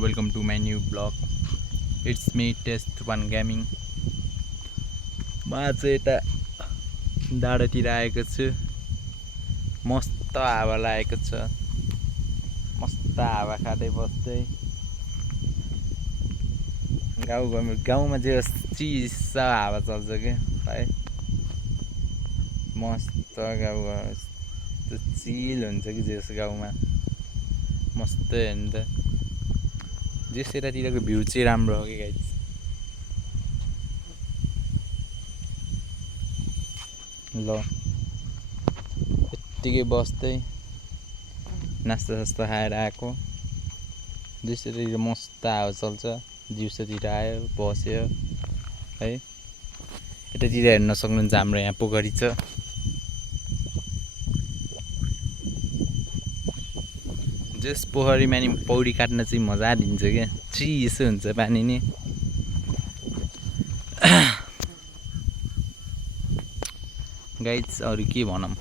welcome to my new blog. It's me Test One Gaming. म आज यता डाँडातिर आएको छु। मस्त हावा लागेको छ। मस्त हावा खाँदै बस्दै गाउँमा चाहिँ चिसो हावा चल्छ के है। मस्त गाउँमा चिल हुन्छ कि जस गाउँमा मस्त हेर्नु त। जस यतातिरको भ्यू चाहिँ राम्रो हो कि गाइस। ल यत्तिकै बस्दै नास्ता सास्ता खाएर आएको। जसरी मस्त हावा चल्छ। दिउँसोतिर आयो बस्यो है। यतातिर हेर्न सक्नुहुन्छ हाम्रो यहाँ पोखरी छ। जस पोखरीमा नि पौडी काट्न चाहिँ मजा दिन्छ क्या। चिसो हुन्छ पानी नि। गाइस अरु के भनौँ।